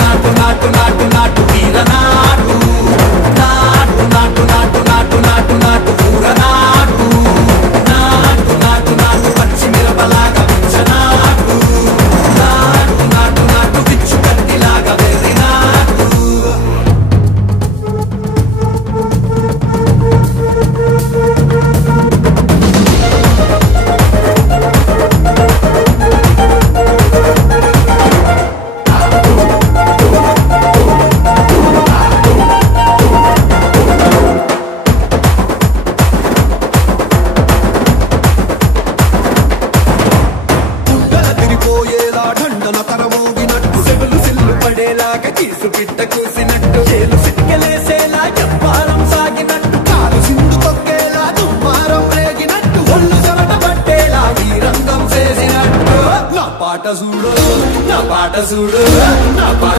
నాటు నాటు నాటు నాటు వీర నాటు నాటు నాటు నాటు నాటు నాటు నాటు ఊర నాటు నాటు నాటు నాటు పచ్చి మిరపలాగా పిచ్చ నాటు నాటు నాటు నాటు పిచ్చు కత్తిలాగా వెర్రి నాటు కీసు పిట్ట కూసినట్టు చేలు సిక్కలేసేలా చెప్పారం సాగినట్టు కాలు సింధు తొక్కేలా దుమ్మారం రేగినట్టు ఒళ్ళు చెమట పట్టేలా ఈ రంగం చేసినట్టు నా పాట చూడు నా పాట చూడు నా పాట